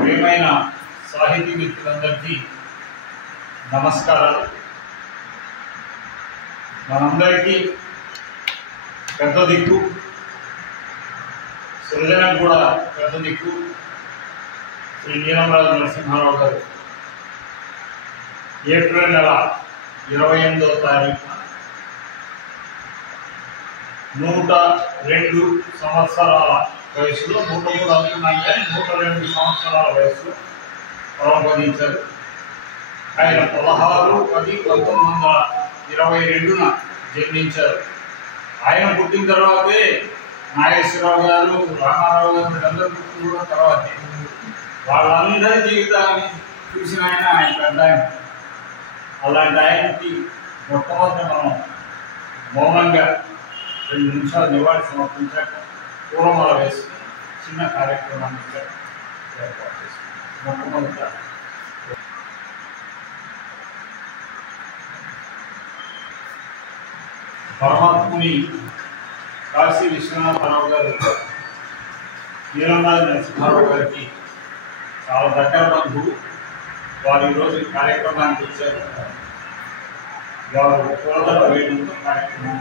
ప్రియమైన సాహితీ మిత్రులందరికీ నమస్కారాలు. మనందరికీ పెద్ద దిక్కు, సృజనకు కూడా పెద్ద దిక్కు శ్రీ నీలంరాజు నరసింహారావు గారు ఏప్రిల్ నెల 28వ తారీఖున 102 సంవత్సరాల వయసులో 103 అనుకున్నాను కానీ 102 సంవత్సరాల వయసులో పరమపదించారు. ఆయన 16/10/1922 జన్మించారు. ఆయన పుట్టిన తర్వాతే నాగేశ్వరరావు గారు, రామారావు గారు వీళ్ళందరూ పుట్టిన కూడా తర్వాతే. వాళ్ళందరి జీవితాన్ని చూసిన ఆయన పెద్ద ఆయన. అలాంటి ఆయనకి మొట్టమొదటి మనం మౌనంగా 2 నిమిషాలు నివాళి సమర్పించాక పూలమాల వేసుకుని చిన్న కార్యక్రమాన్ని ఏర్పాటు చేసుకున్నాం. మొట్టమొదట పరమాత్ముని కాశీ విశ్వనాథరావు గారు నీలంరాజు నరసింహారావు గారికి చాలా దగ్గర బంధువు. వారు ఈరోజు ఈ కార్యక్రమానికి వచ్చారు. వారు పూలదల వేయడంతో కార్యక్రమం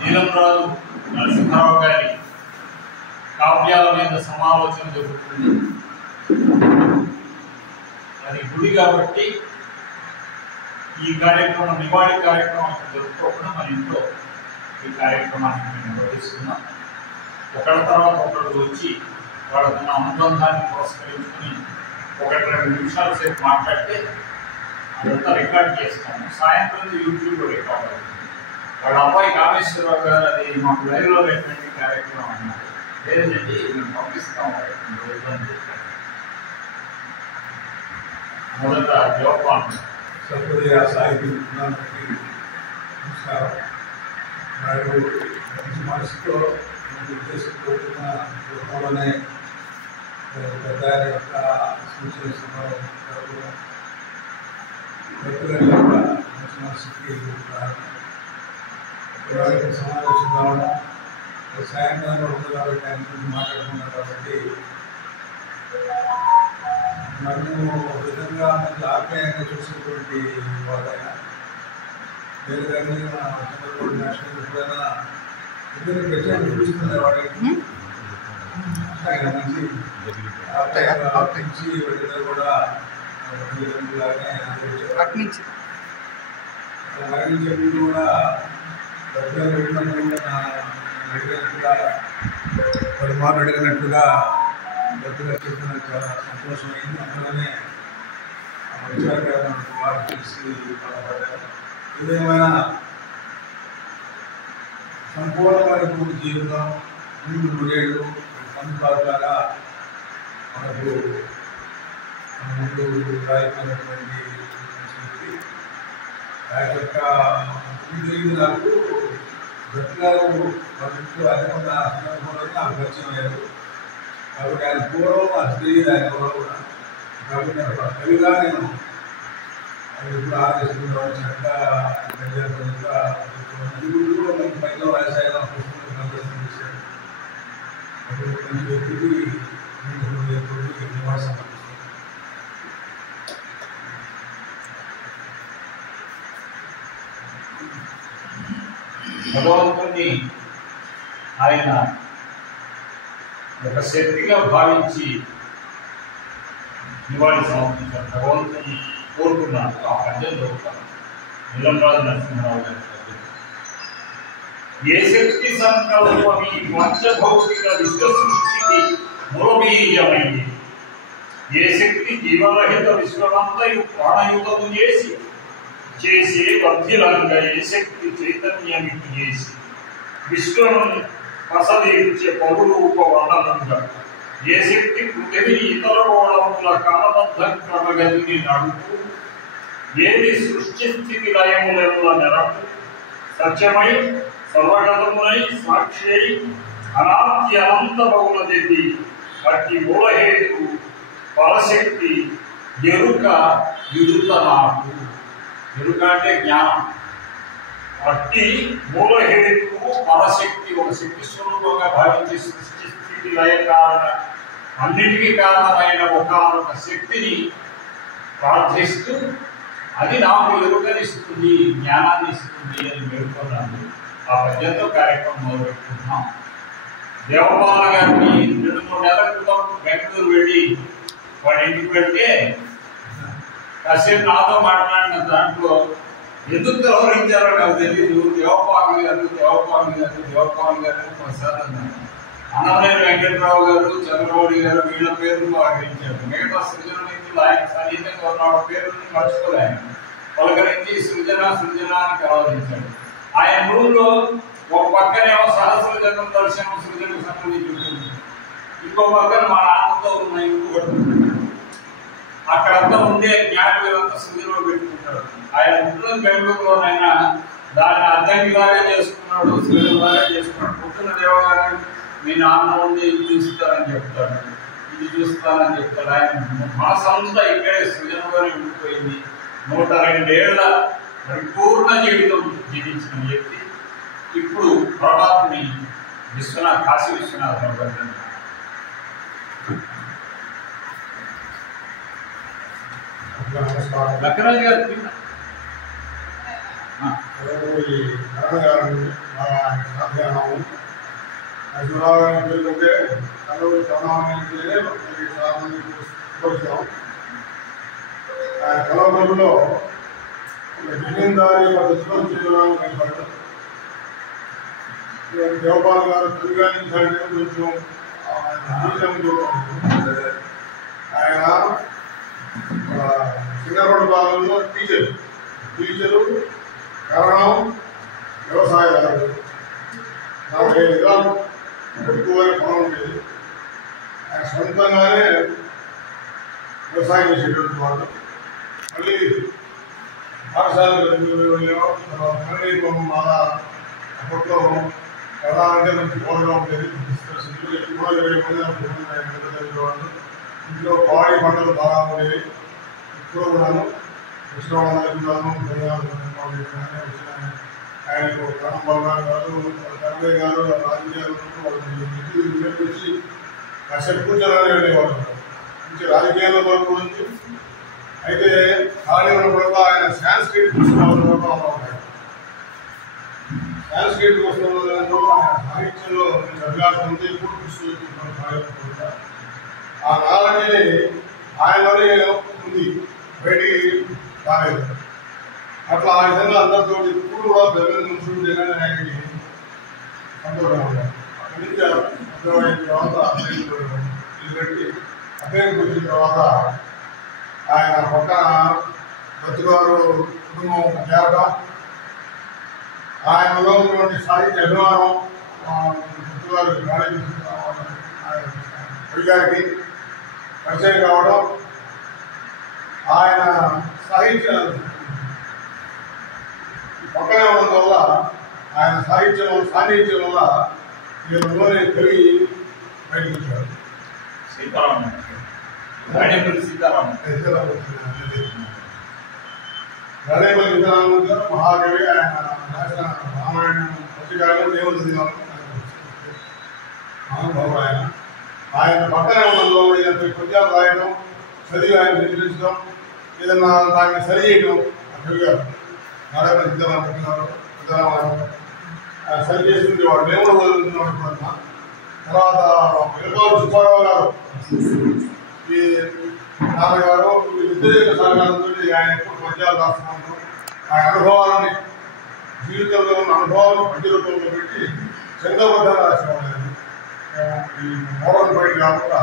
నీలంరాజు నరసింహారావు గారి కావ్యాల మీద సమాలోచన జరుగుతుంది. అది గుడి కాబట్టి ఈ కార్యక్రమం నివాళి కార్యక్రమం జరుపుకోకుండా మన ఇంట్లో ఈ కార్యక్రమాన్ని మేము నిర్వహిస్తున్నాం. ఒకరి తర్వాత ఒకరు వచ్చి వాళ్ళకున్న అనుబంధాన్ని పురస్కరించుకుని 1-2 నిమిషాల సేపు మాట్లాడితే అదంతా రికార్డ్ చేస్తాము. సాయంత్రం యూట్యూబ్లో రికార్డ్ అవుతుంది. వాళ్ళ అబ్బాయి కామేశ్వరరావు గారు అది మాకు లైవ్లో పెట్టినటువంటి కార్యక్రమం అన్నారు. లేదండి మేము పంపిస్తాం రోజులని చెప్పారు. మొదట జవాబు సహృదయ సాహితీ మిత్రులందరికీ నమస్కారం. మరియు మంచి మనసుతో ఉద్దేశంతో రూపంలోనే పెద్ద యొక్క సూచన మంచి మనసుకి సమావేశం కావడం సాయంత్రంలో ఉంది కాబట్టి ఆయన గురించి మాట్లాడుకున్నాం కాబట్టి మనము ఒక విధంగా మంచి ఆప్యాయంగా చూసినటువంటి వాళ్ళైనా వేరే దగ్గర చంద్రబాబు నేషనల్ ఎప్పుడైనా ఇద్దరు ప్రత్యేకంగా చూపిస్తున్న వాడికి ఆయన మంచి ఆప్యాయించి వాళ్ళిద్దరు కూడా చెప్పి కూడా పరిమాణం అడిగినట్టుగా పెద్దగా చెప్పిన చాలా సంతోషమైంది. అందులోనే వారు తెలిసి బాధపడ్డారు. ఇదేమైనా సంపూర్ణమైన జీవితం 3 ఏళ్ళు సంపాదలాగా మనకు ముందు రాయిపోయినటువంటి ఆ యొక్క జరిగింది. నాకు గట్టిగారు మనకు అధికంగా సందర్భంలో నాకు పరిచయం లేదు కాబట్టి ఆయన పూర్వం అది తెలియదు ఆయన కూడా. కాబట్టి నేను కవిగా నేను ఎప్పుడు ఆదేశంగా వచ్చినట్టుగా కూడా మనకి పైలో వ్యవసాయం పుస్తకం చేశాడు. మంచి వ్యక్తికి నివాసం భగవంతుని ఆయన ఒక శక్తిగా భావించి నివాళి సమర్పించారు. భగవంతుని కోరుకున్నాడు. ఆ పద్యం చదువుతాను. నీలంరాజు నరసింహరావు గారి పద్యం. ఏ శక్తి సంకల్పం ఈ పంచభౌతిక విశ్వ సృష్టికి మూలబీజమైంది. ఏ శక్తి జీవరహిత విశ్వమంతయు ప్రాణయుతము చేసే వర్ధిలంగా ఏ శక్తి చైతన్యమిటి చేసి విశ్వమును పసదీర్చే పరురూప వర్ణనంగా ఏ శక్తి పృథివీ ఇతర గోళముల కాలబద్ధ క్రమగతిని నడుపు ఏది సృష్టి స్థితి లయముల నెరపు సత్యమై సర్వగతమునై సాక్షి అనాద్య అనంత బహుళది అట్టి మూలహేతు పరశక్తి ఎరుక యుడుత నాకు. ఎరుక అంటే జ్ఞానం. అట్టి మూలహేతువు పరశక్తి, ఒక శక్తి స్వరూపంగా భావించి సృష్టి స్థితి లయ కారణ అన్నిటికీ కారణమైన ఒక శక్తిని ప్రార్థిస్తూ అది నాకు ఎరుకనిస్తుంది, జ్ఞానాన్ని ఇస్తుంది అని పేర్కొన్నాను. ఆ పద్యంతో కార్యక్రమం మొదలుపెట్టుకుంటున్నాం. దేవపాల గారిని 2-3 నెలల క్రితం బెంగళూరు వెళ్ళి వాడి ఇంటికి వెళ్తే కాసేపు నాతో మాట్లాడిన దాంట్లో ఎందుకు వ్యవహరించారో నాకు తెలియదు. దేవపాల గారు ప్రసాద్ అన్నారు. అన్నమనేని వెంకటరావు గారు, చంద్రబాబు గారు వీళ్ళ పేర్లు వ్యవహరించారు. మిగతా సృజన వ్యక్తులు ఆయన సన్నిహితంగా ఉన్న పేర్లను మర్చిపోలేను. పలకరించి సృజన అని వ్యవహరించాడు. ఆయన రూల్లో ఒక పక్కనేమో సహస్రజనం దర్శనం సృజనకు సంబంధించి ఉంటుంది, ఇంకో పక్కన మా నాన్నతో ఉన్న ఇంకొకటి. అక్కడంతా ఉండే జ్ఞాపకాలంతా సృజనలో పెట్టుకుంటాడు. ఆయన పుట్టిన బెంగళూరులోనైనా దాన్ని అర్థంకిలాగే చేసుకున్నాడు, సృజనలాగే చేసుకున్నాడు. పుట్టిన దేవగారు మీ నాన్న ఉండి ఇది చూస్తానని చెప్తాడు, ఇది చూస్తానని చెప్తాడు. ఆయన మనసంతా ఇక్కడే సృజనలోనే ఉండిపోయింది. 102 ఏళ్ల పరిపూర్ణ జీవితం జీవించిన వ్యక్తి ఇప్పుడు ప్రతాప్ని కాశీ విశ్వనాథ్ గారు లక్కరాజు గారు కలవరంలో జమీందారీ పద్ధతిలో కనపడతాం. దేవపాల్ గారు తిరిగానించాలంటే కొంచెం ఆయన సింగరోడ్ భాగంలో టీచరు కారణం వ్యవసాయదారుడు. 40 ఎకరాలు ఎక్కువ పొలం ఉండేది. ఆయన సొంతంగానే వ్యవసాయం చేసేటువంటి వాళ్ళు. మళ్ళీ పాఠశాలకు బాగా అప్పట్లో ఎలా అంటే మంచి పోలుగా ఉండేది. ఎక్కువ 20 మంది వాళ్ళు. ఇంట్లో పాడి పంటలు బాగా ఉండేవి. ఇప్పుడు కూడాను కృష్ణవాళ్ళను ఆయనకు రాంబాబు గారు, కర్మయ్య గారు, రాజకీయాలు వచ్చి కాసేపు కూర్చొని వెళ్ళేవాళ్ళు. మంచి రాజకీయాల్లో పాల్గొనవచ్చు. అయితే ఖాళీ ఉన్నప్పుడు ఆయన సాంస్క్రిట్ పుస్తకాలు ఉంటాయి. సాంస్క్రిట్ పుస్తకాలు ఆయన సాహిత్యంలో అభ్యాసం ఉంటే ఇప్పుడు పుస్తకాలు ఆ నాలనే ఆయనలోనే ఉంది, బయటికి రాలేదు. అట్లా ఆ విధంగా అందరితో ఇప్పుడు కూడా బెంగళూరు నుంచి జగన్ ఆయనకి సంతోషంగా ఉంటారు. అక్కడి నుంచి అర్థమైన తర్వాత నిలబెట్టి అభ్యర్థి వచ్చిన తర్వాత ఆయన పక్కన బతుగారు కుటుంబం చేరడం, ఆయనలో ఉన్నటువంటి సాహిత్య అభిమానం బతుగారు గారికి పరిచయం కావడం, ఆయన సాహిత్య పక్కనే ఉండడం వల్ల ఆయన సాహిత్యం వల్ల ఈయనలోనే కలిగి బయటకు వచ్చాడు. రాణేపల్లి సీతారామన్ గారు మహాకవి. ఆయన రాసిన రామాయణం పత్రికలు దేవుడు మహానుభావుడు. ఆయన పక్కనే ఉండడంలో పద్యాలు రాయడం, చదివి ఆయన నిర్మించడం, ఏదన్నా దాన్ని సరి చేయడం కవి గారు నారాయణ సీతారామన్ సరి చేస్తుంటే వాడు దేవుడు వదులుతున్నప్పుడు తర్వాత వెలుగోలు సుబ్బారావు గారు, ఈ నాన్నగారు, వీళ్ళిద్దరి సహకారంతో ఆయన ఎప్పుడు పద్యాలు రాస్తున్నాను. ఆ అనుభవాలని, జీవితంలో ఉన్న అనుభవాలను పద్య రూపంలో పెట్టి చంద్రబద్ధాలు రాసేవాళ్ళు. ఈ మోడల్ బయట కాకుండా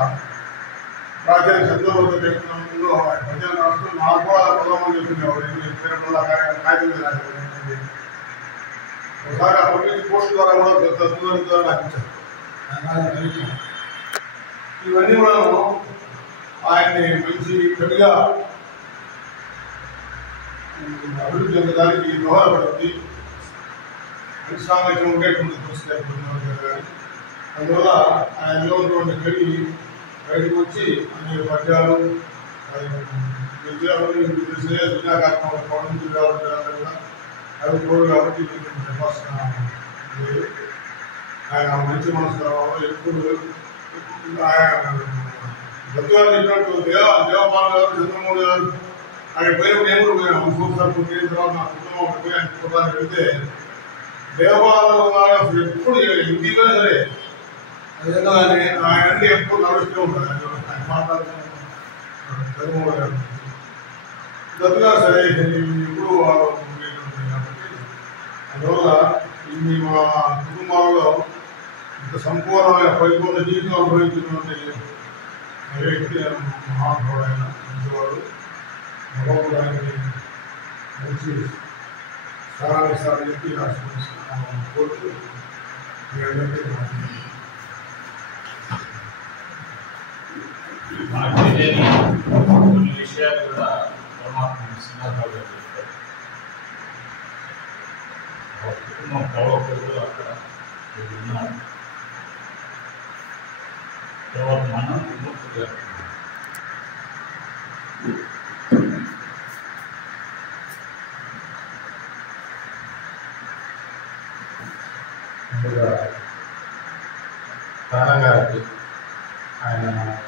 రాజ్యాన్ని చంద్రబద్ద చెప్తున్నందులో ఆయన పద్యాలు రాస్తూ నాకు కూడా పొలమని చెప్తున్నవాడు. పేరులో కాగితం రాసేవాడు. ఒకసారి ఆ పంపించి పోస్ట్ ద్వారా కూడా తత్వతో నాకు ఇచ్చారు. ఇవన్నీ కూడా ఆయన్ని మంచి కవిగా అభివృద్ధి చెందడానికి దోహదపడుతుంది. మంచి సాంగత్యం ఉండేటువంటి దృష్టి కానీ అందువల్ల ఆయనలో ఉన్నటువంటి కవి బయటకు వచ్చి అన్ని పద్యాలు విద్యాకాత్మక పౌర్ణమి కాబట్టి అవి కోరు కాబట్టి చెప్పాల్సిన లేదు. ఆయన మంచి మనసు ఎప్పుడు ఆయన భక్తులు చెప్పినట్టు దేవపాల్ గారు, చంద్రమోహన్ గారు ఆయన పోయి నేను కూడా పోయాను. సంవత్సరాలు పుట్టిన తర్వాత నా కుటుంబం పోయి ఆయన కుటుంబానికి వెళ్తే దేవపాల్ గారు ఎప్పుడు ఇంటికి పోయినా సరే అదేవిధంగా ఆయన అంటే ఎప్పుడు నడుస్తూ ఉంటారు. ఆయన మాట్లాడుతూ చంద్రమోహన్ గారు భక్తుగా సరే ఎప్పుడు వాళ్ళు ఉండేటువంటి కాబట్టి అందువల్ల ఇన్ని మా కుటుంబాలలో ఇంత సంపూర్ణమైన పరిపూర్ణ జీవితం అనుభవించినటువంటి వ్యక్తి మహానుభావుడు. ఆయన మంచివాడు. భగవంతుడు ఆయనకి మంచి స్థానాన్ని ఇస్తారని చెప్పి కోరుతూ మీ అందరికీ మనకు తెలియని కొన్ని విషయాలు కూడా పరమాత్మ సింహాలు చెప్తారు. కుటుంబం ప్రవక్తలు అక్కడ ఉన్నారు. తర్వాత మనం విముక్తిగా ముందుగా గారికి ఆయన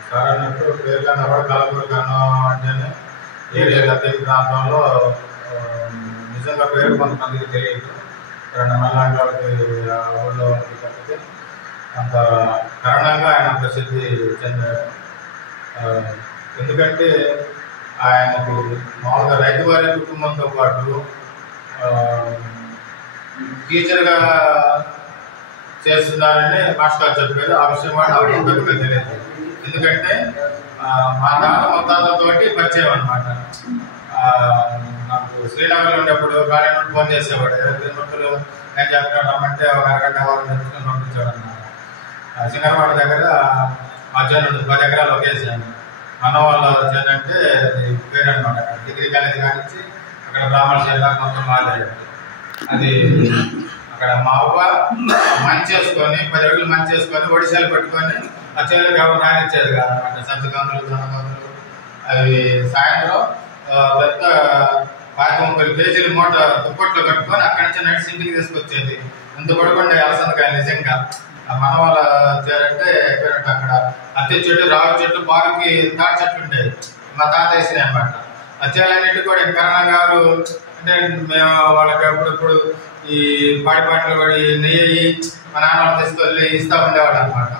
సార్ అన్నట్టు పేర్లను కూడా కలపూరు గాను అంటేనే ఏరియా గత ప్రాంతంలో నిజంగా పేరు కొంతమందికి తెలియదు. రెండు మళ్ళాంటి వాళ్ళకి ఊళ్ళో తప్పితే అంత కారణంగా ఆయన ప్రసిద్ధి చెందారు. ఎందుకంటే ఆయనకు మామూలుగా రైతు వారి కుటుంబంతో పాటు టీచర్గా చేస్తున్నారని మాస్టర్ చెప్పారు. ఆ విషయం కూడా నాకు పెద్దగా తెలియదు. ఎందుకంటే మా తాత ముత్తాతతో పరిచయం అనమాట. నాకు శ్రీనగర్లో ఉన్నప్పుడు గాడి నుండి ఫోన్ చేసేవాడు. తిరుమతులు ఏం చెప్తాడు రమ్మంటే ఒక అరగంట వాళ్ళు తెచ్చుకొని పంపించాడు అన్నమాట. సింగరవాడ దగ్గర మా చేను 10 ఎకరాలు ఒకేసాను. మన వాళ్ళ చేను అంటే అది పేరు అనమాట. అక్కడ డిగ్రీ కాలేజీ కానిచ్చి అక్కడ బ్రాహ్మణ చేత మొత్తం మాట్లాడాడు. అది అక్కడ మా అవ్వ మంచి చేసుకొని 10 రోజులు మంచి చేసుకొని ఒడిశాలు పెట్టుకొని ఆ చేనులకు ఎవరు రానిచ్చేది కాదనమాట. సంతకందులు జనకందులు అవి సాయంత్రం పెద్ద 30 కేజీల మూట దుప్పట్లో కట్టుకొని అక్కడి నుంచి నడిచి ఇంటికి తీసుకొచ్చేది. ఇంత పడుకుండే అలసందకాయ నిజంగా మన వాళ్ళ చేరంటే అక్కడ అత్తి చెట్టు, రావి చెట్టు, బావికి తాటి చెట్లు ఉండేది. మా తాత వేసినాయి అనమాట. ఆ చేలన్నింటి కూడా కరుణ గారు అంటే మేము వాళ్ళకి ఎప్పుడెప్పుడు ఈ పాడి పంటలు పడి నెయ్యి మా నాన్న వాళ్ళు తీసుకెళ్ళి ఇస్తా ఉండేవాడు అనమాట.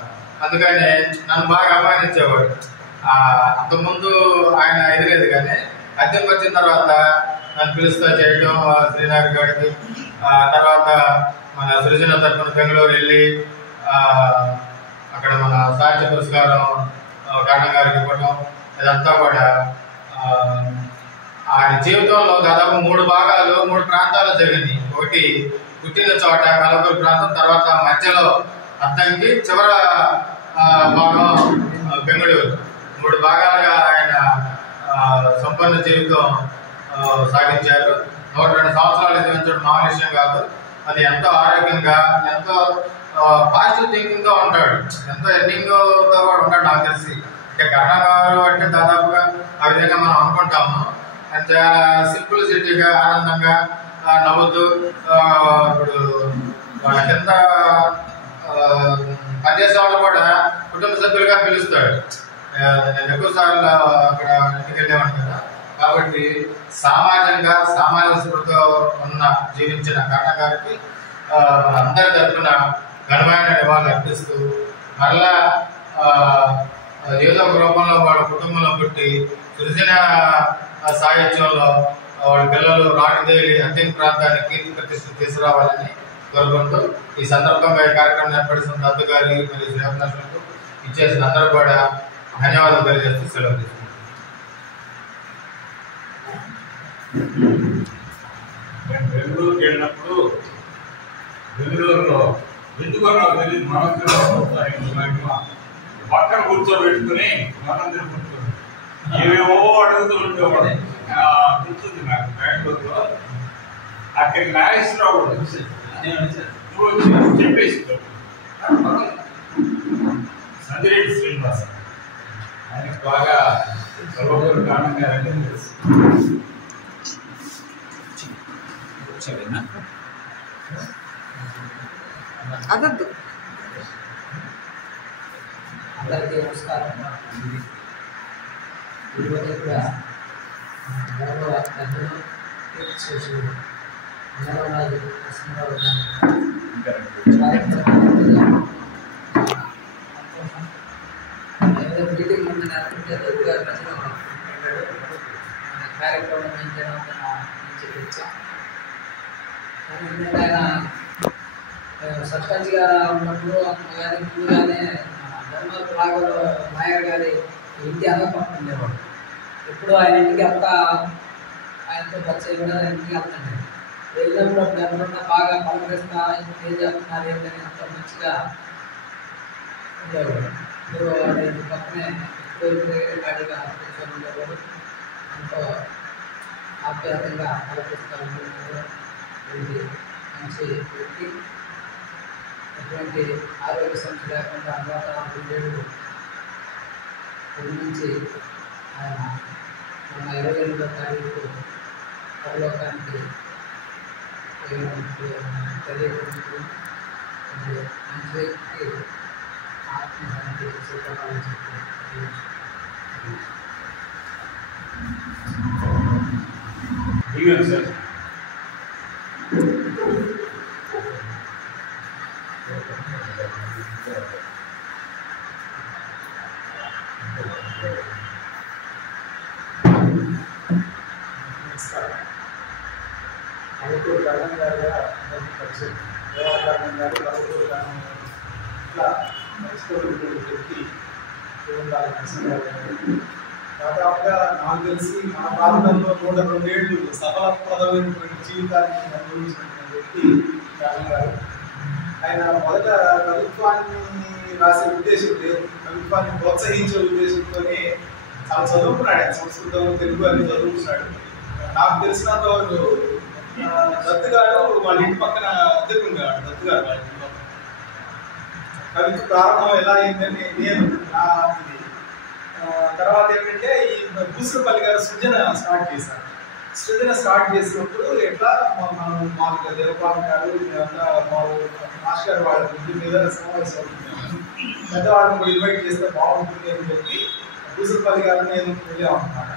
అందుకని నన్ను బాగా అభిమానించేవాడు. అంతకుముందు ఆయన ఎదిలేదు కానీ అద్దెకి వచ్చిన తర్వాత నన్ను పిలుస్తా చేయడం శ్రీనగర్ గారికి, తర్వాత మన సృజన తరఫున బెంగళూరు వెళ్ళి అక్కడ మన సాహిత్య పురస్కారం కరుణ గారికి ఇవ్వడం ఇదంతా కూడా ఆయన జీవితంలో దాదాపు 3 భాగాలు 3 ప్రాంతాలు జరిగింది. ఒకటి పుట్టిన చోట కలపూరు ప్రాంతం, తర్వాత మధ్యలో అద్దంకి, చివర భాగం బెంగళూరు. 3 భాగాలుగా ఆయన సంపన్న జీవితం సాగించారు. 102 సంవత్సరాలు జీవించడం మామూలు విషయం కాదు. అది ఎంతో ఆరోగ్యంగా, ఎంతో పాజిటివ్ థింకింగ్ గా ఉంటాడు, ఎంతో ఎర్నింగ్ గా కూడా ఉంటాడు నాకు తెలిసి. అంటే కరుణ గారు అంటే దాదాపుగా ఆ విధంగా మనం అనుకుంటాము. అది చాలా సింప్లిసిటీగా, ఆనందంగా నవ్వుతూ ఇప్పుడు వాళ్ళ కింద పనిచేసే వాళ్ళు కూడా కుటుంబ సభ్యులుగా పిలుస్తాడు. నేను ఎక్కువ సార్లు అక్కడ ఇంటికి వెళ్ళేవాడిని కదా. కాబట్టి సామాజికంగా సామాజిక స్ఫూర్తితో జీవించిన కరుణ గారికి అందరి తరఫున ఘనమైన నివాళులు అర్పిస్తూ మరలా ఏదో ఒక రూపంలో వాళ్ళ కుటుంబంలో పుట్టి సృజన సాహిత్యంలో వాళ్ళ పిల్లలు రాటుదేవి అంతిమ ప్రాంతానికి కీర్తి ప్రతిష్ఠ తీసుకురావాలని కోరుకుంటూ ఈ సందర్భంగా ఈ కార్యక్రమం ఏర్పడిస్తున్న దత్తు గారి మరియు శ్రీరామకృష్ణకు ఇచ్చేసిన అందరూ కూడా ధన్యవాదాలు తెలియజేస్తూ సెలవు తీసుకుంటాం. బెంగళూరుకి వెళ్ళినప్పుడు బెంగళూరులో ఎందుకో నాకు తెలియదు మనందరూ పక్కన కూర్చోబెట్టుకుని మనందరూ కూర్చోబెట్టి ఏవేవో అడుగుతూ ఉండేవాడు. గుర్తుంది నాకు బెంగళూరులో అక్కడికి నాగేశ్వరరావు నువ్వు చెప్పేసి సందిరెడ్డి శ్రీనివాస్ ఆయనకు బాగా సర్వపూర్వక ఆనందంగా తెలుసు. అదద్దు అందరికీ నమస్కారం. ఈరోజు కూడా గౌరవ పెద్దలు శిష్యులు జ్ఞానరాజు కృష్ణరావు ఏదో మీటింగ్ ఉందని అనుకుంటే దగ్గర ప్రజలు కార్యక్రమం ఏం చేయాలని వచ్చాం. ఆయన సర్పంచ్గా ఉన్నప్పుడు కానీ ముందుగానే ధర్మాల రాఘవ నాయర్ గారి ఇంటి అన్నపక్కన ఉండేవాడు. ఎప్పుడు ఆయన ఇంటికి అంతా ఆయనతో పరిచయం కూడా ఇంటికి వెళ్తుండే. వెళ్ళినప్పుడు అప్పుడు ఎవరన్నా బాగా పలకరిస్తా ఏం చేస్తున్నారు ఏంటని అంత మంచిగా ఉండేవాడు. ఇప్పుడు ఇంటి పక్కనే ఎప్పుడు గాడిగా కూర్చొని ఉండేవాడు. ఎంతో ఆప్యాయంగా పలకరిస్తూ ఉండేవాడు. మంచి వ్యక్తి. ఎటువంటి ఆరోగ్య సమస్య లేకుండా అమరావతి ఉండేడు నుంచి ఆయన మన 28వ తారీఖు పరలోకానికి తెలియకుండా మంచి వ్యక్తికి ఆత్మశాంతి సుఖాలని చెప్పి సార్ ప్రభుత్వ కారణం గారుగా పరిచయం దేవాలయం గారు ప్రభుత్వ కారణం ఇట్లా నేర్చుకోవడం వ్యక్తి దాదాపుగా నాకు తెలిసి మన ప్రాంతంలో 102 ఏళ్ళు సఫలప్రదమైనటువంటి జీవితాన్ని అనుభవించినటువంటి వ్యక్తి కారణం గారు. ఆయన మొదట కవిత్వాన్ని రాసే ఉద్దేశం లేదు, కవిత్వాన్ని ప్రోత్సహించే ఉద్దేశంతోనే చాలా చదువుకున్నాడు. ఆయన సంస్కృతం తెలుగు అన్ని చదువుకున్నాడు. నాకు తెలిసినంత వరకు దత్తు గారు వాళ్ళ ఇంటి పక్కన అద్దెకుండేవాడు. దత్తు గారు వాళ్ళ ఇంటి పక్కన కవిత్వ ప్రారంభం ఎలా అయిందని నేను ఇది తర్వాత ఏంటంటే ఈ భూసులపల్లి గారు సృజన స్టార్ట్ చేశారు. సృజన స్టార్ట్ చేసినప్పుడు ఎట్లా మాకు దేవపాలన గారు మేమంతా మాస్టర్ గారు వాళ్ళ బుద్ధి మీద సమావేశం అవుతున్నాము, పెద్దవాళ్ళని కూడా ఇన్వైట్ చేస్తే బాగుంటుంది అని చెప్పి భూసులపల్లి గారిని నేను వెళ్ళామన్నమాట.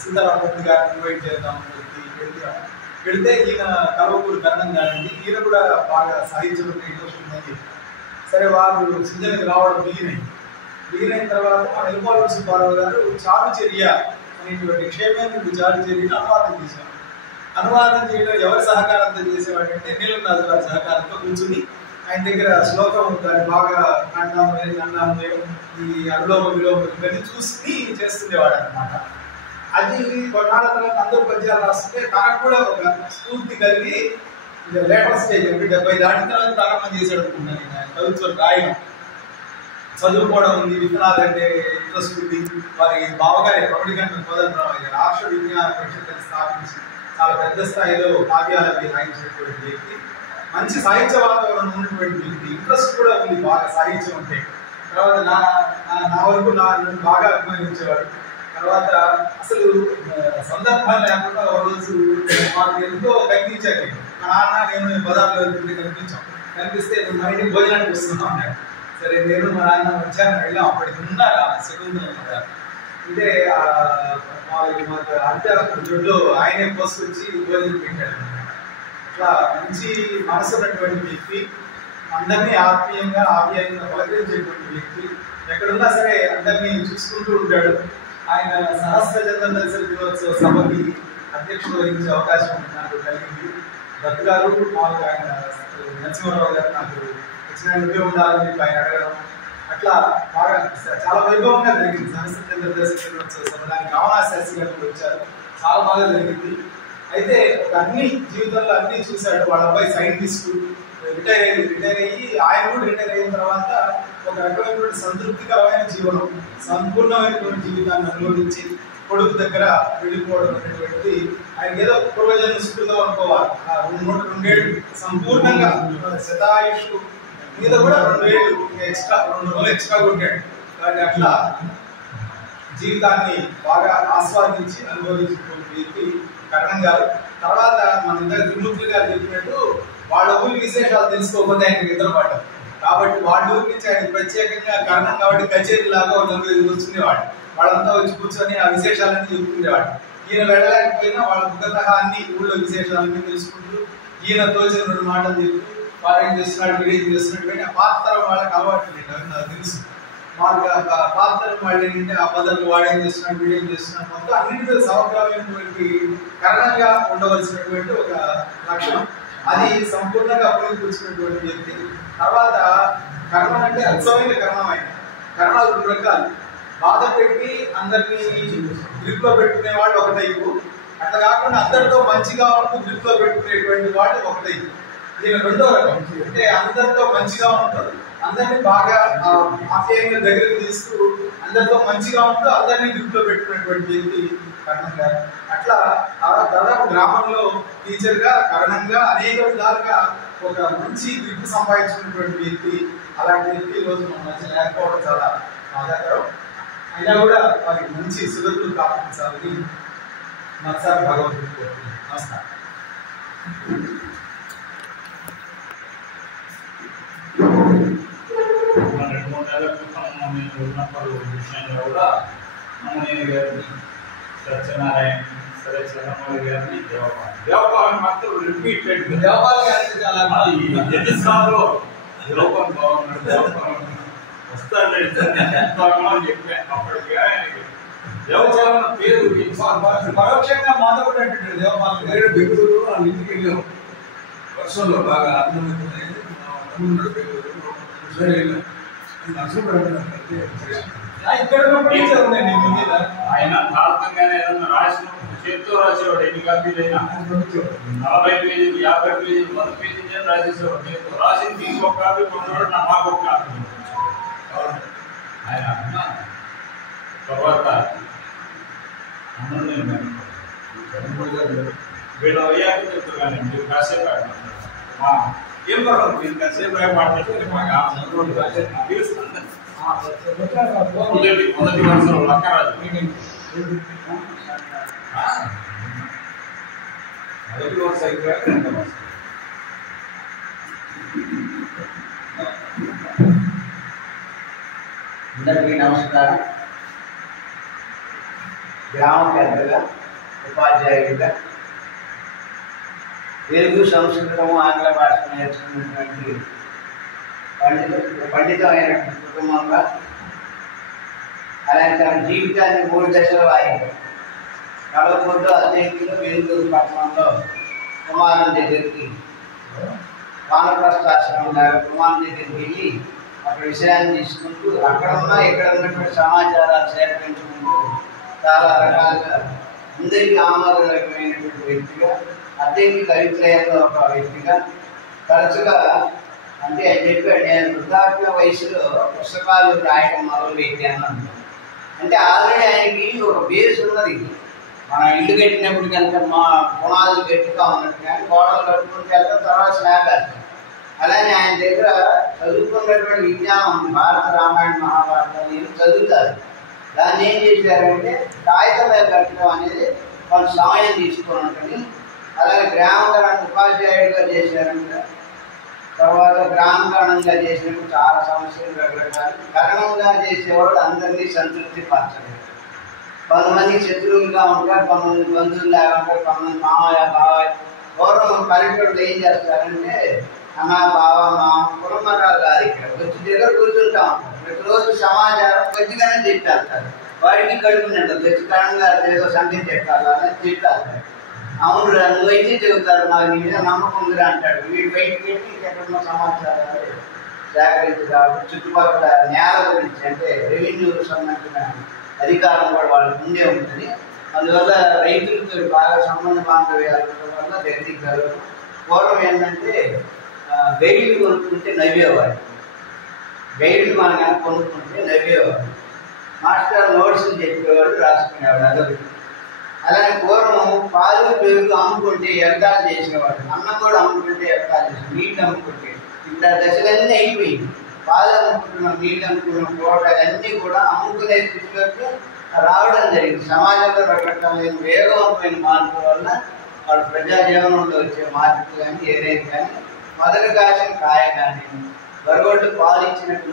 సీతారామూర్తి గారిని ఇన్వైట్ చేద్దామని చెప్పి వెళితే ఈయన కలవకూరు కరణం గారిని ఈయన కూడా బాగా సాహిత్యంలో ఇంట్రెస్ట్ ఉందని చెప్పి సరే వాళ్ళు సృజనకి రావడం బిగినైన తర్వాత మన ఎల్పాలూరు సుబ్బారావు గారు చారుచర్య అనేటువంటి క్షేమేంద్రుడు చారుచర్యని అనువాదం చేశారు. అనువాదం చేయడం ఎవరి సహకారంతో చేసేవాడు అంటే నీలం రాజు గారి సహకారంతో కూర్చుని ఆయన దగ్గర శ్లోకం దాన్ని బాగా ఖండాము ఈ అనులోమ విలోమ ఇవన్నీ చూసి చేస్తుండేవాడు అనమాట. అది కొన్నాళ్ళ తర్వాత అందరూ పద్యాలు రాస్తుంటే తనకు కూడా ఒక స్ఫూర్తి కలిగి లేటర్ స్టేజ్ 70 దాటిన తర్వాత ప్రారంభం చేశాడు అనుకున్నాను. నేను కవిత్వం రాయడం చదువుకోవడం ఉంది, విత్తనాలు అంటే ఇంట్రెస్ట్ ఉంది. వారి బావగారి ప్రొపడిగంట కోదండరావు గారు రాష్ట్ర విజ్ఞాన పరిషత్తుని స్థాపించి చాలా పెద్ద స్థాయిలో కావ్యాలవి రాయించినటువంటి వ్యక్తి, మంచి సాహిత్య వాతావరణం ఉన్నటువంటి వ్యక్తి, ఇంట్రెస్ట్ కూడా ఉంది బాగా సాహిత్యం అంటే. తర్వాత నా వరకు నన్ను బాగా అభిమానించేవాడు. తర్వాత అసలు సందర్భాలు లేకుండా ఒక రోజు మాకు ఎంతో కనిపించారు. మా నాన్న నేను బజార్లో కనిపిస్తే మన ఇంటికి భోజనానికి వస్తున్నాం అన్నాడు. సరే నేను మా నాన్న మధ్యాహ్నం వెళ్ళాం. అప్పటికి ఉన్నారు శకుంతలం గారు అంటే మాకు అద్దె దొడ్లో ఆయనే పోసుకొచ్చి భోజనం పెట్టాడు. అట్లా మంచి మనసు ఉన్నటువంటి వ్యక్తి. అందరినీ ఆప్యాయంగా పలకరించేటువంటి వ్యక్తి. ఎక్కడున్నా సరే అందరినీ చూసుకుంటూ ఉంటాడు. ఆయన సహస్ర చంద్ర దర్శన దినోత్సవ సభకి అధ్యక్షుడు వహించే అవకాశం నాకు కలిగింది. దత్తు గారు మాకు ఆయన నరసింహారావు గారు నాకు వచ్చిన ఉద్యోగం ఉండాలని ఆయన అడగడం, అట్లా బాగా చాలా వైభవంగా జరిగింది. సహస్ర చంద్ర దర్శన దినోత్సవ సభ దానికి రావణాశాస్త్రి గారు వచ్చారు. చాలా బాగా జరిగింది. అయితే ఒక అన్ని జీవితంలో అన్ని చూశాడు. వాళ్ళ అబ్బాయి సైంటిస్టు, రిటైర్ అయ్యి ఆయన కూడా రిటైర్ అయిన తర్వాత ఒక రకమైనటువంటి సంతృప్తికరమైన జీవనం, సంపూర్ణమైనటువంటి జీవితాన్ని అనుభవించి కొడుకు దగ్గర వెళ్ళిపోవడం అనేటువంటిది ఆయన ఏదో పూర్వజన్మ సుఖంగా అనుకోవాలి. ఆ 2 ఏళ్ళు సంపూర్ణంగా శతాయుష్ మీద కూడా 2 ఏళ్ళు ఎక్స్ట్రా, 2 రోజులు ఎక్స్ట్రా కొట్టాడు. కానీ అట్లా జీవితాన్ని బాగా ఆస్వాదించి అనుభవించినటువంటి వ్యక్తి కరణం గారు. తర్వాత మన ఇందాక త్రిమూర్తి గారు చెప్పినట్టు వాళ్ళ ఊరి విశేషాలు తెలుసుకోకపోతే ఆయన నిద్రపడ్డారు. కాబట్టి వాళ్ళ ఊరి నుంచి ఆయన ప్రత్యేకంగా కరణం కాబట్టి కచేరీ లాగా కూర్చునేవాడు. వాళ్ళంతా వచ్చి కూర్చొని ఆ విశేషాలన్నీ చెప్పుకునేవాడు. ఈయన వెళ్ళలేకపోయినా వాళ్ళ ముఖతహా అన్ని ఊళ్ళో విశేషాలన్నీ తెలుసుకుంటూ ఈయన తోచిన 2 మాటలు చెప్తూ వాడు ఏం చేస్తున్నాడు, వీడేం చేస్తున్నాడు. కానీ ఆ పాత్రం వాళ్ళకి అలవాటు లేదు, అది నాకు తెలుసు. వాళ్ళకి పాత్రం వాళ్ళు ఏంటంటే ఆ పదాలు వాడేం చేస్తున్నాడు, వీడేం చేస్తున్నాడు, మొత్తం అన్నింటిలో సమగ్రమైనటువంటి కరణంగా ఉండవలసినటువంటి ఒక లక్షణం. అది సంపూర్ణంగా పుణికిపుచ్చినటువంటి వ్యక్తి. తర్వాత కర్ణం అంటే అద్భుతమైన కర్ణం. ఆయన కర్ణాలు 2 రకాలు. బాధ పెట్టి అందరినీ గ్రిప్ లో పెట్టుకునే వాళ్ళు ఒక టైపు, అట్లా కాకుండా అందరితో మంచిగా ఉంటూ గ్రిప్ లో పెట్టుకునేటువంటి వాళ్ళు ఒక టైపు. ఈయన 2వ రకం. అంటే అందరితో మంచిగా ఉంటారు, అందరినీ బాగా ఆప్యాయంగా దగ్గరికి తీస్తూ అందరితో మంచిగా ఉంటూ అందరినీ గ్రిప్ లో పెట్టుకునేటువంటి వ్యక్తి కరణం గారు. అట్లా దాదాపు గ్రామంలో టీచర్ గా, కరణంగా అనేక విధాలుగా ఒక మంచి గ్రిప్ సంపాదించుకున్నటువంటి వ్యక్తి. అలాంటి వ్యక్తి ఈ రోజు మన మధ్య లేకపోవడం చాలా బాధాకరం. అయినా కూడా వారికి మంచి సుగతులు కాపాడించాలని మరోసారి భగవంతుడికి కోరుతున్నాను. నమస్కారం. మన 2-3 నెలల క్రితం మేము ఉన్నప్పుడు విషయంలో కూడా అమ్మనేని గారిని, సత్యనారాయణ, సరే చంద్రమౌళి గారిని, దేవపాలని మాత్రం రిపీటెడ్ దేవపాల్ గారికి చాలా ఎన్నిసార్లు దేవపాల్ బాగున్నాడు, దేవపాల్ వస్తాడు అని చెప్పాను. అప్పటికి ఆయనకి దేవపాలన పేరు పరోక్షంగా మాతో కూడా అంటాడు. దేవపాల్ గారు బెంగళూరు వాళ్ళ ఇంటికి వెళ్ళాం. వర్షంలో బాగా అర్థమవుతున్నాయి. ఆయన భారతంగానే ఏదన్నా రాసినప్పుడు చేతితో రాసేవాడు. ఎన్ని కాపీలు అయినా 40 పేజీలు, 50 పేజీలు, 100 పేజీలు రాసేసేవాడు. చేతితో రాసింది ఇంకొక కాపీ కొన్నాడు, నాకు ఒక కాపీ. ఆయన అన్న తర్వాత వీళ్ళు అయ్యాక చెప్తారు కానీ మీరు కాసేపు ఏం పర్వాలేదు, మీరు కాసేపు మాట్లాడితే మాకు తెలుస్తుంది. మొదటి వరుసలో లక్కరాజు, మొదటి వరుస అయిపోయాక 2వ వరుస. అందరికీ నమస్కారం. గ్రామ పెద్దగా, ఉపాధ్యాయుడిగా తెలుగు, సంస్కృతము, ఆంగ్ల భాష నేర్చుకున్నటువంటి పండితమైనటువంటి కుటుంబంగా, అలాంటి తన జీవితాన్ని 3 దశలు వాయింది. కలవకూరులో అద్దెంకిలో వెలుగురు పట్టణంలో కుమారుని దగ్గరికి, వానప్రస్థాశ్రమం గారు కుమారుని దగ్గరికి వెళ్ళి అక్కడ విషయాన్ని తీసుకుంటూ అక్కడ ఉన్న ఇక్కడ ఉన్నటువంటి సమాచారాలు సేకరించుకుంటూ చాలా రకాలుగా అందరికీ ఆమోదకరమైనటువంటి వ్యక్తిగా, అద్దెకి కవిత్రయంలో ఒక వ్యక్తిగా తరచుగా అంటే చెప్పాడు, నేను వృద్ధాప్య వయసులో పుస్తకాలు రాయడం మొదలుపెట్టాను. అంటే ఆల్రెడీ ఆయనకి ఒక బేస్ ఉన్నది. మనం ఇల్లు కట్టినప్పుడు కనుక మా పునాదులు గట్టిగా ఉన్నట్టు, కానీ గోడలు కట్టుకుంటే వెళ్తాం, తర్వాత స్లాబ్ వేస్తాం. అలానే ఆయన దగ్గర చదువుకున్నటువంటి విజ్ఞానం ఉంది. భారత రామాయణ మహాభారతాన్ని చదువుతారు. దాన్ని ఏం చేశారంటే కాగితం మీద కట్టడం అనేది కొంత సమయం తీసుకొని ఉంటుంది. అలాగే గ్రామీణ ఉపాధ్యాయుడిగా చేశారంట. తర్వాత గ్రామీణంగా చేసినప్పుడు చాలా సమస్యలు రకరకాలు. కరణంగా చేసేవాడు అందరినీ సంతృప్తి పరచలేదు. కొంతమంది శత్రువులుగా ఉంటారు, కొంతమంది బంధువులు లాగా ఉంటారు, కొంతమంది మామయ్య బాబాయ్. పూర్వం పల్లెటూరులో ఏం చేస్తారంటే అన్న బావ మా కుటుంబరాలు కాదు. ఇక్కడ వచ్చి దగ్గర కూర్చుంటా ఉంటారు. ప్రతిరోజు సమాచారం కొద్దిగానే తిట్టేస్తారు. వాడికి కడుపు నిండదు. వచ్చి కరణ్ గారు ఏదో సంగతి చెప్పాలని తిట్టేస్తారు. అవును నువ్వు అయితే చెబుతారు, నాకు నీ మీద నమ్మకం ఉందిరా అంటాడు. వీడు బయటికి వెళ్ళి ఎక్కడున్న సమాచారాలు సేకరించి కాబట్టి చుట్టుపక్కల నేల గురించి అంటే రెవెన్యూకు సంబంధించిన అధికారం కూడా వాళ్ళకి ఉండే ఉంటుంది. అందువల్ల రైతులతో బాగా సంబంధ బాంధవ్యాలు వల్ల దగ్గర పూర్వం ఏంటంటే గైడ్లు కొనుక్కుంటే నవ్వేవాడు. గైడ్లు మనం కొనుక్కుంటే నవ్వేవాడు. మాస్టర్ నోట్స్లు చెప్పేవాడు, రాసుకునేవాడు. అదొకటి. అలాగే పూర్వం పాలు పెరుగు అమ్ముకుంటే ఎగతాలు చేసేవాడు. అన్నం కూడా అమ్ముకుంటే ఎగతాలు చేసేవాడు. నీళ్ళు అమ్ముకుంటే ఇప్పుడు ఆ దశలన్నీ అయిపోయింది. పాలు అమ్ముకుంటున్నాం, నీళ్ళు అమ్ముకున్నాం, కూరగాయలు అన్నీ కూడా అమ్ముకునే స్థితిలోకి రావడం జరిగింది. సమాజంలో రకరకాలైన వేగవంతమైన మార్పుల వల్ల వాళ్ళ ప్రజా జీవనంలో వచ్చే మార్పులు కానీ ఏదైనా కానీ మొదటి కాసిన కాయ కానీ వరగొడ్డు పాలు ఇచ్చినట్టు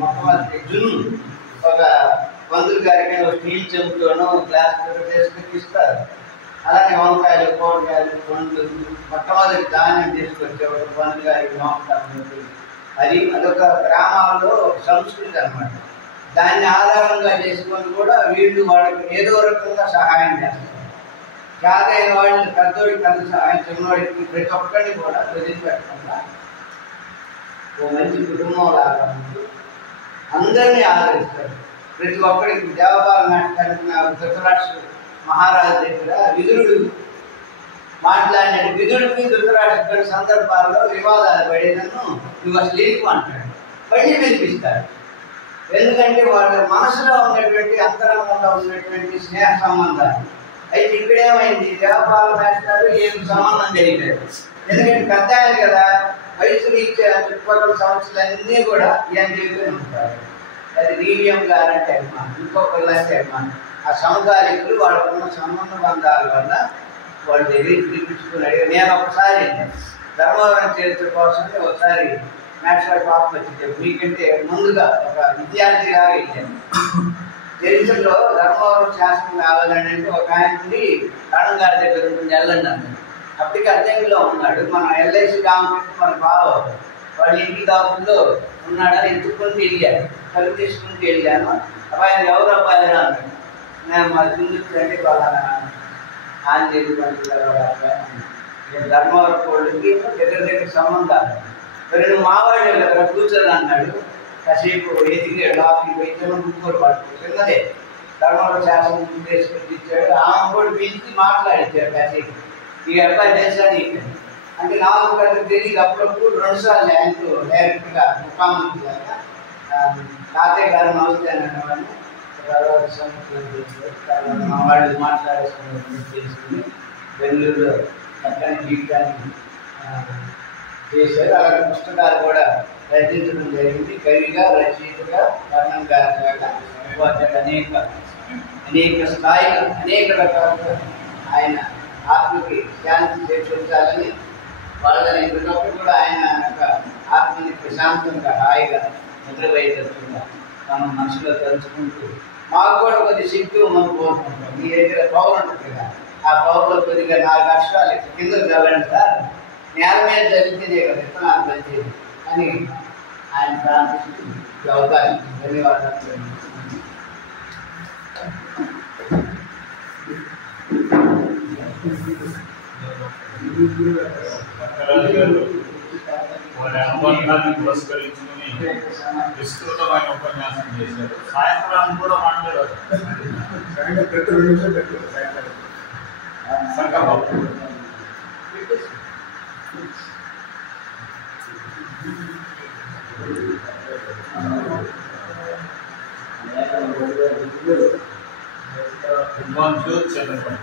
మొట్టమొదటి జున్ను ఒక పందులు గారికి స్టీల్ చెంపుతోనో గ్లాస్ చేసుకుని ఇస్తారు. అలానే వంకాయలు, కూరగాయలు, పండ్లు మొట్టమొదటి ధాన్యం తీసుకొచ్చేవాడు పందులు గారికి మోపుతారు. అదొక గ్రామాల్లో సంస్కృతి అన్నమాట. దాన్ని ఆధారంగా చేసుకొని కూడా వీళ్ళు వాళ్ళకి ఏదో రకంగా సహాయం చేస్తారు. జాతైన వాళ్ళు పెద్దోడికి పెద్ద సహాయం, చిన్నవాడికి ప్రతి ఒక్కరిని కూడా వదిలిపెట్టకుండా ఓ మంచి కుటుంబం లాగా ఉంటూ అందరినీ ఆదరిస్తారు. ప్రతి ఒక్కరికి దేవపాల నాటకానికి ధృతరాష్ట్ర మహారాజు దగ్గర విదురుడు మాట్లాడినట్టు విదురుడికి ధృతరాష్ట్ర సందర్భాల్లో వివాదాలు పడేదను నువ్వు అసలు లేకు అంటాడు. మళ్ళీ వినిపిస్తారు. ఎందుకంటే వాళ్ళ మనసులో ఉన్నటువంటి అంతరంగంలో ఉన్నటువంటి స్నేహ సంబంధాలు. అయితే ఇక్కడేమైంది, దేవపాల మాస్టారు ఏం సంబంధం తెలియలేదు. ఎందుకంటే పెద్ద ఆయన కదా, వయసులు ఇచ్చే చుట్టుపక్కల సంవత్సరాలన్నీ కూడా ఏం చెబుతూనే ఉంటారు. అది వీర్యం గారంటే అభిమానం, ఇంకొకళ్ళంటే అభిమానం. ఆ సమకాలికులు వాళ్ళకున్న సంబంధ బంధాల వల్ల వాళ్ళు దగ్గరికి పిలిపించుకున్నాడు. నేను ఒకసారి ధర్మవరం చరిత్ర కోసమే ఒకసారి నేషనల్ పాపం వచ్చింది. మీకంటే ముందుగా ఒక విద్యార్థిగా వెళ్ళాను. చరిత్రలో ధర్మవరం శాసనం కావాలని అంటే ఒక ఆయన నుండి కరణ్ గారి దగ్గర ఉంటుంది, వెళ్ళండి అన్నాడు. అప్పటికి అద్దెంలో ఉన్నాడు. మన ఎల్ఐసి కాంప్లెక్స్ మన బావ వాడు ఇంటి దాపుల్లో ఉన్నాడని ఎత్తుకుంటూ వెళ్ళాను. కలుపు తీసుకుంటూ వెళ్ళాను. అబ్బాయి ఎవరు అబ్బాయి అన్నాడు. నేను మా చుందుకుంటే వాళ్ళ ఆంజనేయులు పండుగ ధర్మవరం కోళ్ళకి దగ్గర సంబంధాలు. మరి నువ్వు మావాడే కదా కూర్చొని అన్నాడు. కాసేపు ఎదిగి లోపలికి పోయితే ముగ్గురు పడుతుంది చిన్నదే. ధర్మవరం శాసనం చేసుకుని ఇచ్చాడు. ఆమె కూడా పిలిచి మాట్లాడించాడు కాసేపు. ఈ అబ్బాయి చేశాను అంటే నాకు పెద్ద తెలియదు. అప్పుడప్పుడు 2 సార్లు ఆయనకు డైరెక్ట్గా ముఖాముఖి లాగా తాతయ్య గారు నవ్వుతానని తర్వాత సంస్కృతి చేశారు. తర్వాత మా వాళ్ళు మాట్లాడే చేసుకుని బెంగళూరులో చక్కని జీవితాన్ని చేశారు. అలాగే పుస్తకాలు కూడా రచించడం జరిగింది. కవిగా, రచయితగా, వర్ణం గారిగా అనేక స్థాయిలు అనేక రకాలుగా ఆయన ఆత్మకి శాంతి చేకూర్చాలని వాళ్ళని ప్రతి కూడా ఆయన యొక్క ఆత్మని ప్రశాంతంగా హాయిగా నిద్రపోయేటట్టుగా మనం మనసులో తలుచుకుంటూ మాకు కూడా కొద్ది శక్తి మనం కోరుకుంటాం. మీ దగ్గర పవర్ ఉంటుంది కదా, ఆ పవర్లో కొద్దిగా 4 అక్షరాలు కిందకు చదవండి సార్, నేల మీద చదివితేనే కదా విత్తనాలు కలిసేది అని ఆయన ప్రార్థిస్తూ అవకాశం. ధన్యవాదాలు. వారి అనుబంధాన్ని పురస్కరించుకుని విస్తృతమైన ఉపన్యాసం చేశారు. సాయంత్రాన్ని కూడా మాట్లాడారు. సంకల్పం విద్వాంసులు చంద్రపడి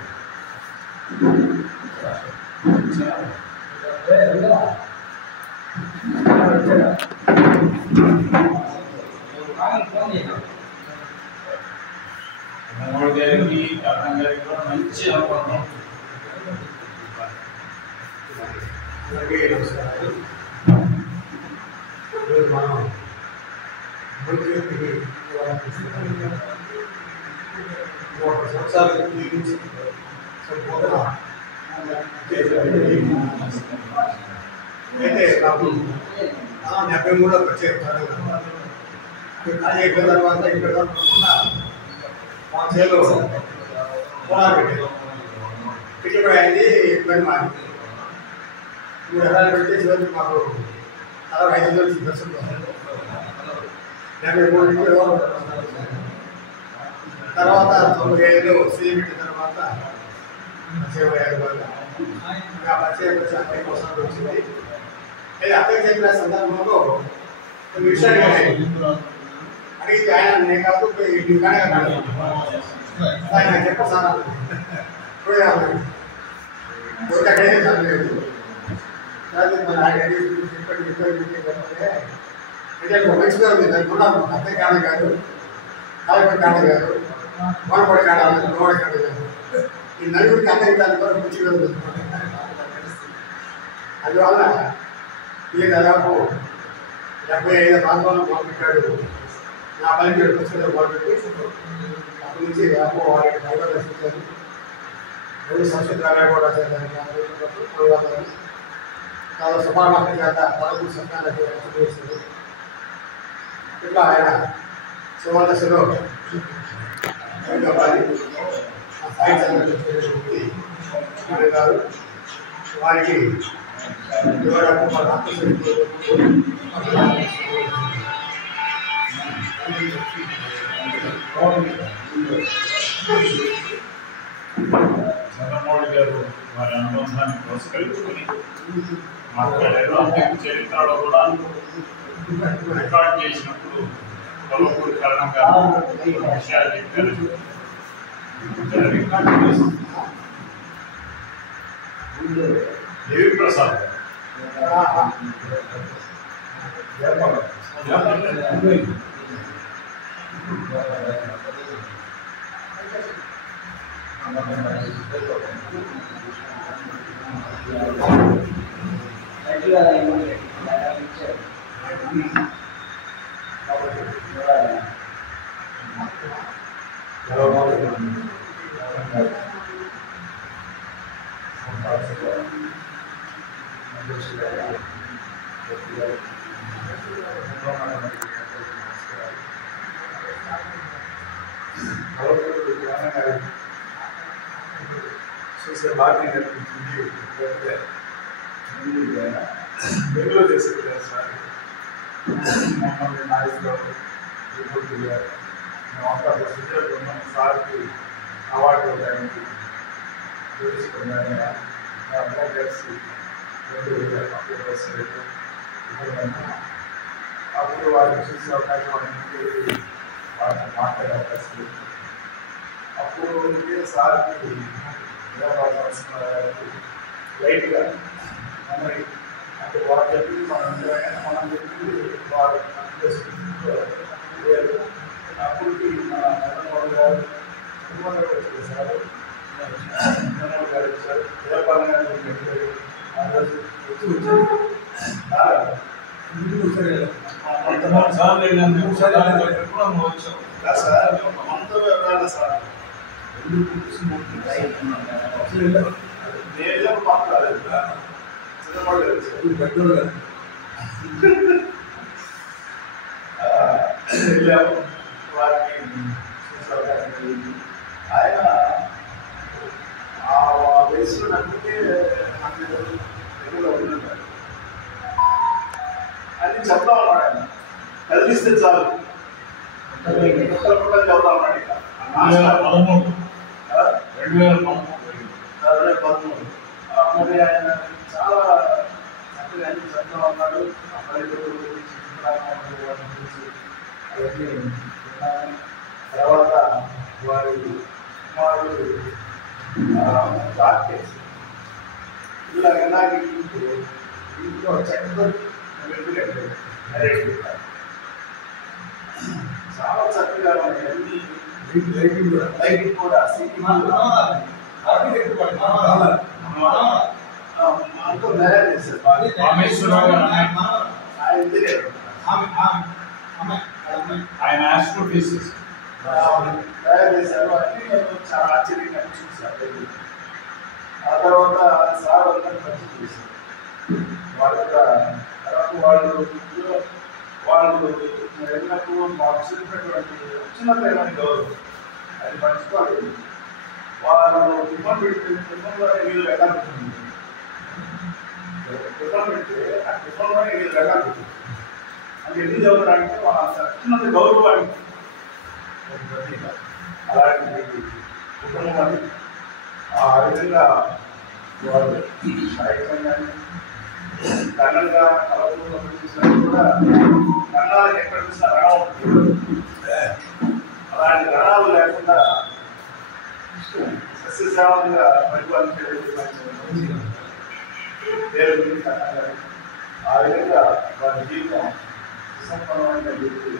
మనోడు గారికి కరణం గారికి కూడా మంచి అనుబంధం. అయితే నాకు 73లో వచ్చారు ఖాళీ అయిపోయిన తర్వాత ఇక్కడ మా చేలో పొలాలు పెట్టారు పెట్టుబడి అయింది పని మాది 3 ఎకరాలు పెడితే చివరికి మాకు 65 వచ్చింది దర్శనం 73 తర్వాత 95లో సీఎం పెట్టిన తర్వాత పరిచయం కోసం వచ్చింది. అయితే అర్థం చెప్పిన సందర్భంలో కొన్ని విషయాలు అడిగితే ఆయన నేను కాదు ఆయన చెప్ప సార్ అక్కడైతే చదవలేదు మంచిగా ఉంది దానికి కూడా అర్థం కాదు కాదు కాలపడి కాదు కాదు గోడపడి కాడాలి గోడ కాదు కాదు ఈ నలుగురికి అందరికి దాని కూడా మంచిగా ఉంది. అందువల్ల ఈ దాదాపు 75 ప్రాంతాలను మొదలుపెట్టాడు. నా పల్లెటూరు పుస్తకం మొదలుపెట్టి అక్కడి నుంచి దాదాపు వారికి డ్రైవర్ రచించారు. 2 సంస్కృతాలు కూడా చేశారు. చాలా సుమారు చేత 11 సంస్థానాలకు చేశారు. ఇట్లా ఆయన సువర్ణశలో గారు వారికి చంద్రమౌళి గారు వారి అనుబంధాన్ని పురస్కరించుకొని మాట్లాడారు. అంతకు చరిత్రలో కూడా రికార్డ్ చేసినప్పుడు కలవకూరు కరణం గారు విషయాలు చెప్పారు. దేవి ప్రసాద్ చూసే బాగా బెంగళూరు చేసేది సార్ సార్కి అవార్డు టైంకి తెలుసుకున్నాను. అందరం కలిసి అప్పుడు వారిని చూసే అవకాశం వారిని మాట్లాడే అవకాశం. అప్పుడు సార్కి లైట్గా మెమరీ అంటే వారు చెప్పి మనం చెప్పింది వారు అప్పటికి మన చంద్రబాబు గారు వచ్చేసారు. చంద్రబాబు గారు వచ్చారు. జయపాలన గారు చెప్పారు. సార్ నేను మాట్లాడలేదు. చంద్రబాబు గారు వెళ్ళాము. వారిని ఆయన ఆ వయసులో నమ్మితే ఉన్నాడు. అని చెప్తా ఉన్నాడు. ఆయన కదిలిస్తే చాలు చెప్తా ఉన్నాడు. ఇక 2013 మరి ఆయన చాలా చక్కగా అన్ని చెప్తా ఉన్నాడు. తర్వాత వారి కుమారుడు రాకేష్ ఇలా ఎలాగే ఇంట్లో చక్కగా చాలా చక్కగా ఉన్నాయి. అన్ని లైటింగ్ కూడా అంతా తయారు చేశారు. ఆయన ఆస్ట్రోఫిజిక్స్ తయారు చేశారు. అన్ని చాలా ఆశ్చర్యంగా చూశారు. ఆ తర్వాత సార్ అందరూ ఖర్చు చేశారు. వాళ్ళు వెళ్ళినప్పుడు మాకు చూసినటువంటి చిన్నతైన గౌరవం అది మర్చిపోలేదు. వాళ్ళు టిఫన్ పెడితే టిఫన్లోనే వీళ్ళు రకాలు పెట్టింది. టిఫన్ పెడితే ఆ టిఫన్లోనే వీళ్ళు రకాలు పెట్టింది. అంటే ఎందుకు చదువుతారంటే వాళ్ళ చిన్నది గౌరవానికి అలాంటి కుటుంబాన్ని ఆ విధంగా వాళ్ళు సాహిత్యంగానే కన్నంగా కలపూర్లో చూసినట్టు కూడా కన్నాలకు ఎక్కడ చూసినా రణం ఉంటుంది. అలాంటి రణాలు లేకుండా సస్యశ్యామంగా పరిపాలించే ఆ విధంగా వారి జీవితం సుసంపన్నమైన వ్యక్తి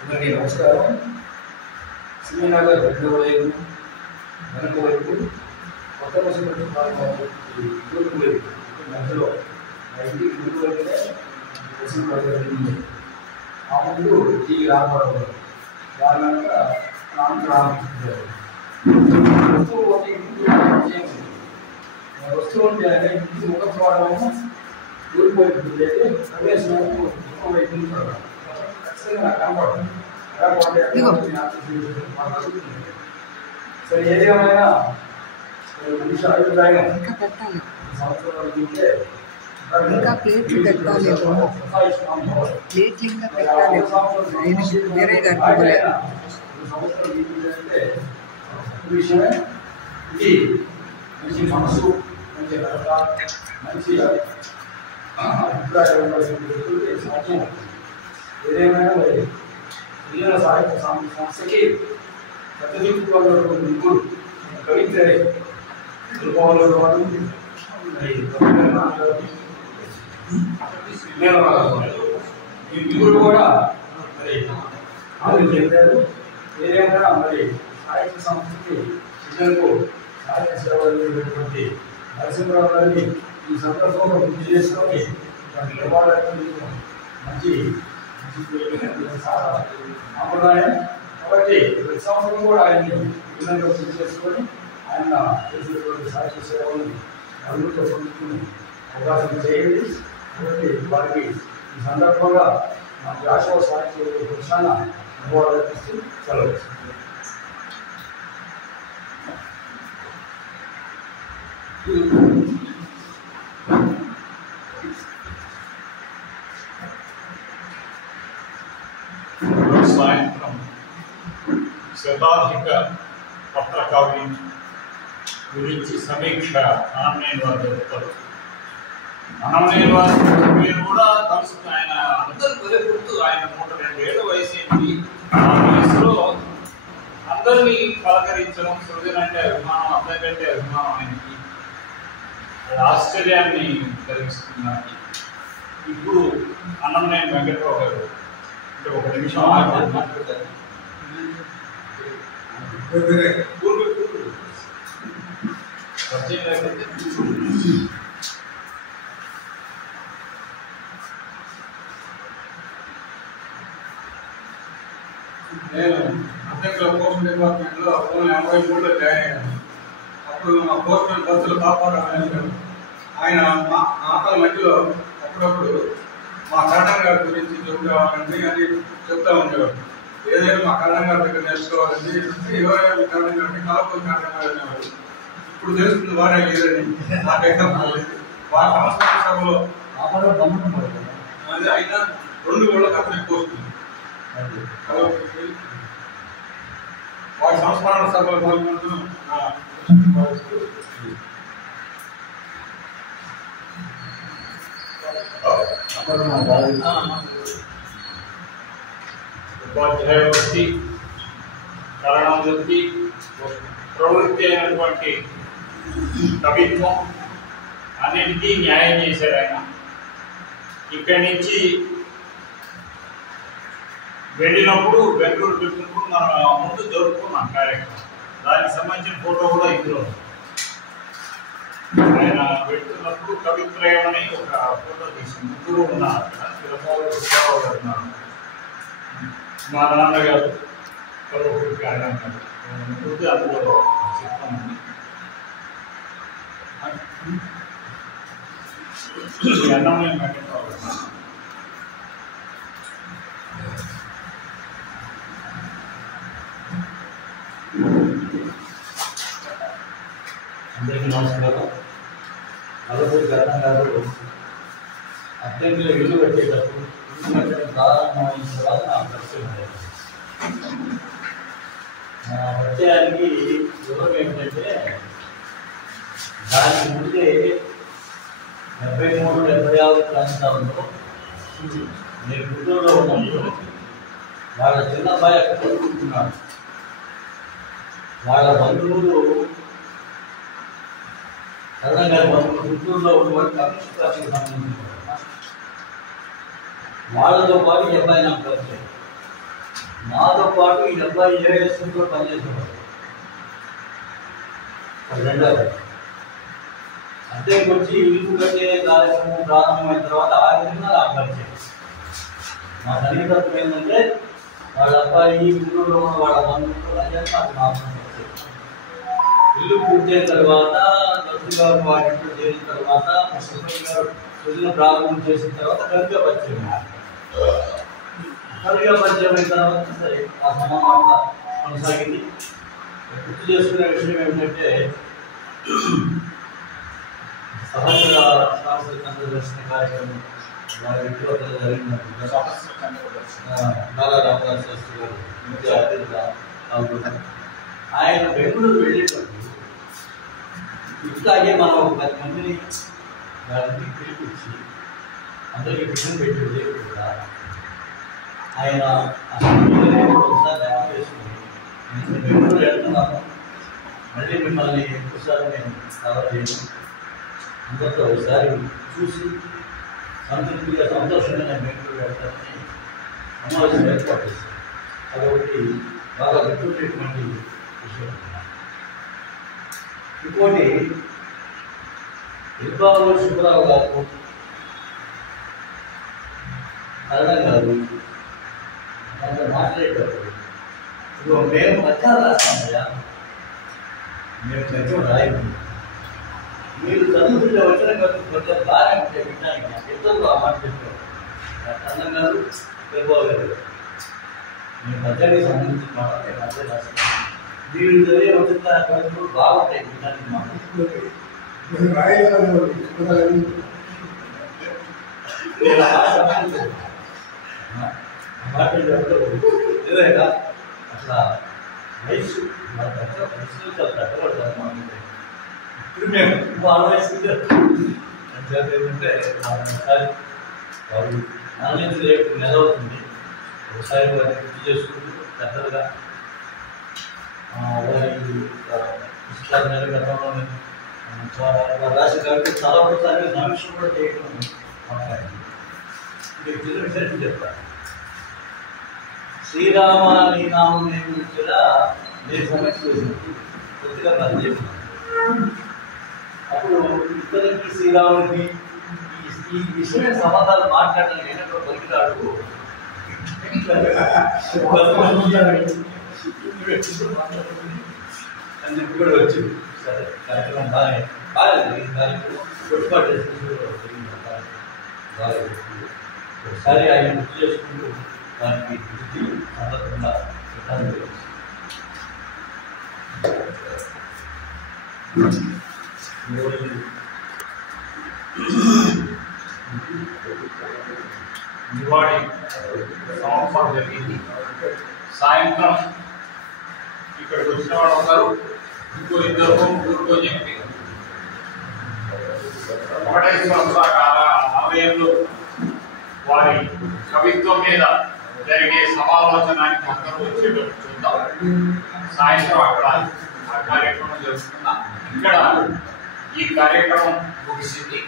అందరికీ నమస్కారం. శ్రీనగర్ రెండో వైపు వెనక వైపు కొత్త బస్సు తూర్పు వైపు మధ్యలో ఇంటికి ముందు వైపునే బస్సు. ఆ ముందు టీవీ రామరావు వాళ్ళంట వస్తూ ఉంటే ఇంటికి ముఖ ద్వారము తూర్పు వైపు ప్రవేశం వైపు కనపడదు. సరే, ఏదేమైనా మనిషి అభిప్రాయం సంవత్సరాలు ఉంటే ఇంకా ప్లేట్లు పెట్టాలి, ప్లేట్లు ఇంకా పెట్టాలి. వేరే గారి విషయమే ఇది. మంచి మనసు, మంచి మంచి అభిప్రాయం సాధ్యం. ఏదేమైనా పిల్లల సాహిత్య సంస్థకి ప్రతినిధులు ముగ్గురు కవిత్రే ఈ ముగ్గురు కూడా మరి ఆమె చెందారు. ఏదేమైనా మరి సాహిత్య సంస్థకి పిల్లలకు సాహిత్య సేవటువంటి నరసింహరావు గారిని ఈ సందర్భంలో గుర్తు చేసుకొని మంచి సాంప్రదాయం కాబట్టి ప్రతి సంవత్సరం కూడా ఆయన్ని పిల్లల్లో గుర్తు చేసుకొని ఆయన చేసేటువంటి సాహిత్య సేవలను అభివృద్ధి పొందుకునే అవకాశం చేయండి. కాబట్టి వారికి ఈ సందర్భంగా మా జాషువా సాహిత్య పక్షాన అనుభవాలు అర్పిస్తూ సెలవు. సాయంత్రం శతాధిక పత్రకావ్యం గురించి సమీక్ష ఆన్లైన్ వారు జరుపుతారు. ఆన్లైన్ వారు మీరు కూడా తలుసుకుని ఆయన అందరూ గుర్తు. ఆయన 102 ఏళ్ళ వయసు ఏంటి, ఆ వయసులో అందరినీ పలకరించడం, సృజన అంటే అభిమానం, అందరికంటే అభిమానం ఆయనకి ఆశ్చర్యాన్ని కలిగిస్తున్నారు. ఇప్పుడు అన్నమనేని వెంకట్రావు గారు ఒక నిమిషం మాట్లాడతారు. నేను అధ్యక్షుల పోస్ట్ డిపార్ట్మెంట్లో 1983లో జాయిన్ అయ్యాను. అప్పుడు మా పోస్టల్ బస్సులు కాపాడారు. ఆయన మాటల మధ్యలో అప్పుడప్పుడు మా కరణం గారి గురించి చెప్పుకోవాలండి అని చెప్తా ఉండేవాడు. ఏదైనా మా కరణం గారి దగ్గర నేర్చుకోవాలండి అంటే ఎవరైనా మీ కరణం గారిని కాలపూర్ కరణం గారు అనేవాడు. ఇప్పుడు తెలుస్తుంది వారే లేదని. నాకైతే వారి సంస్కరణ సభలో అది అయినా 2 గోళ్ళకి అతను ఎక్కువ వస్తుంది. వారి సంస్మరణ సభలో పాల్గొంటూ ఉపాధ్యాయ వృత్తి శరణావృత్తి ప్రవృత్తి అయినటువంటి కవిత్వం అన్నిటికీ న్యాయం చేశారు ఆయన. ఇక్కడి నుంచి వెళ్ళినప్పుడు బెంగళూరు పెట్టినప్పుడు మనం ముందు జరుపుకున్నాం కార్యక్రమం. దానికి సంబంధించిన ఫోటో కూడా ఇందులో. ఆయన పెడుతున్నప్పుడు కవిత్రయం అని ఒక ఫోటో తీసి ముగ్గురు ఉన్నారు అక్కడ. తిరుపతిరావు గారు ఉన్నారు, మా నాన్నగారు కలుపుకి ఆయన ఉన్నారు. ముగ్గురు అందులో చెప్తామండి. అన్నమయ్య వెంకటరావు గారు. అందరికీ నమస్కారం. అలపూరి కరణం గారు అద్దెంలో ఇల్లు కట్టేటప్పుడు ఇల్లు కట్టడం ప్రారంభమైన తర్వాత నాకు పరిచయం అయ్యారు. నా పరిచయానికి వివరం ఏంటంటే, దానికి ముందే 73-76 ప్రాంతాల్లో నేను గుంటూరులో ఉన్నప్పుడు వాళ్ళ చిన్న అబ్బాయి అక్కడ చదువుకుంటున్నాడు. వాళ్ళ బంధువులు కరణం గారి బంధువులు గుంటూరులో ఉన్నవాడు కమ్యూనిస్ట్ పార్టీకి సంబంధించిన వాళ్ళతో పాటు ఈ అబ్బాయి నాకు పరిచయం. నాతో పాటు ఈ అబ్బాయి ఏఎస్ఎంతో పనిచేసేవాడు. రెండవది అద్దెకి వచ్చి ఇల్లు కట్టే కార్యక్రమం ప్రారంభమైన తర్వాత ఆ విధంగా నాకు పరిచయం. మా సన్నిహితత్వం ఏంటంటే, వాళ్ళ అబ్బాయి గుంటూరులో ఉన్న వాళ్ళ బంధువులు అదే నాకు మాత్రం పరిచయం. ఇల్లు పూర్తయిన తర్వాత దర్శి గారు వారి ఇంట్లో చేరిన తర్వాత ముఖ్యమంత్రి గారు ప్రజలు ప్రారంభం చేసిన తర్వాత కవిగా పరిచయం. కవిగా పరిచయం అయిన తర్వాత సరే ఆ సమామాట కొనసాగింది. గుర్తు చేసుకునే విషయం ఏమిటంటే, సహచర సాంస్కృతిక దర్శన కార్యక్రమం వారి ఇంట్లో జరిగినప్పుడు బాలా రామదాస్ శాస్త్రి గారు ముఖ్య అతిథిగా పాల్గొన్నారు. ఆయన బెంగళూరు వెళ్ళేటప్పుడు ఇట్లాగే మనం ఒక 10 మందిని వారికి పిలిపించి అందరికీ టిఫిన్ పెట్టి వెళ్ళేకుండా ఆయన ఒకసారి జ్ఞాపకం చేసుకుని, నేను బెంగళూరు వెళ్తున్నాను, మళ్ళీ మిమ్మల్ని ఎక్కువసారి నేను కవర్ చేయను, అందరితో ఒకసారి చూసి సంతృప్తిగా సంతోషంగా నేను బెంగళూరు వెళ్తానని సమావేశం ఏర్పాటు చేశాను. అదొకటి బాగా గుర్తుండేటువంటి విషయం. ఇంకోటి, ఇల్బాబు సుబ్బారావు గారు కరణం గారు అంత మాట్లాడేటప్పుడు, ఇప్పుడు మేము పద్యాలు రాస్తామయ్యా, మేము పద్యం రాయము, మీరు చదువుతుంటే వచ్చిన పద్యాలు బాగా ఉంటాయి వినడానికి. నాకు ఇద్దరు ఆ మాట చెప్పారు. కరణం గారు, ఇల్బాబు గారు, మేము పద్యానికి సంబంధించిన మాట మేము అదే రాస్తాం, మీరు చదివే వచ్చిన కవితలు బాగుంటాయి వినడానికి. మాకు ఏదైనా అట్లా వయసు ఇప్పుడు మేము వాళ్ళ వయసు ఏంటంటే ఒకసారి వాళ్ళు నాలుగు నెల అవుతుంది, ఒకసారి వారిని గుర్తు చేసుకుంటూ పెద్దలుగా వారి పుస్తకాలు గతంలో రాసిన కవిత చాలా ఒకసారి సమీక్ష కూడా చేయడం మాట్లాడింది. మీకు చిన్న విషయం చెప్తాను. శ్రీరామ నీ నామం నేను కూడా నేను సమీక్ష చేసినప్పుడు కొద్దిగా నాకు చెప్పాను. అప్పుడు ఇద్దరికి శ్రీరాముడికి ఈ విషయమైన సమాధానం మాట్లాడడానికి ఎన్నో పలికినాడు అని చెప్పి కూడా వచ్చింది. సరే, కార్యక్రమం బాగాలేదు. ఈ కార్యక్రమం కొట్టుబాటు ఒకసారి ఆయన గుర్తు చేసుకుంటూ దానికి వృత్తి సందర్భంగా నివాళి సమర్పణ జరిగింది. సాయంత్రం ఇక్కడికి వచ్చిన వాడు ఒకరు, ఇంకో ఇద్దరు, ముగ్గురుకో చెప్పి వెంకటేశ్వర ఆలయంలో వారి కవిత్వం మీద జరిగే సమాలోచనానికి అందరూ వచ్చేటట్టు చూద్దాం. సాయంత్రం అక్కడ ఆ కార్యక్రమం జరుపుకున్నాం. ఇక్కడ ఈ కార్యక్రమం ముగిసింది.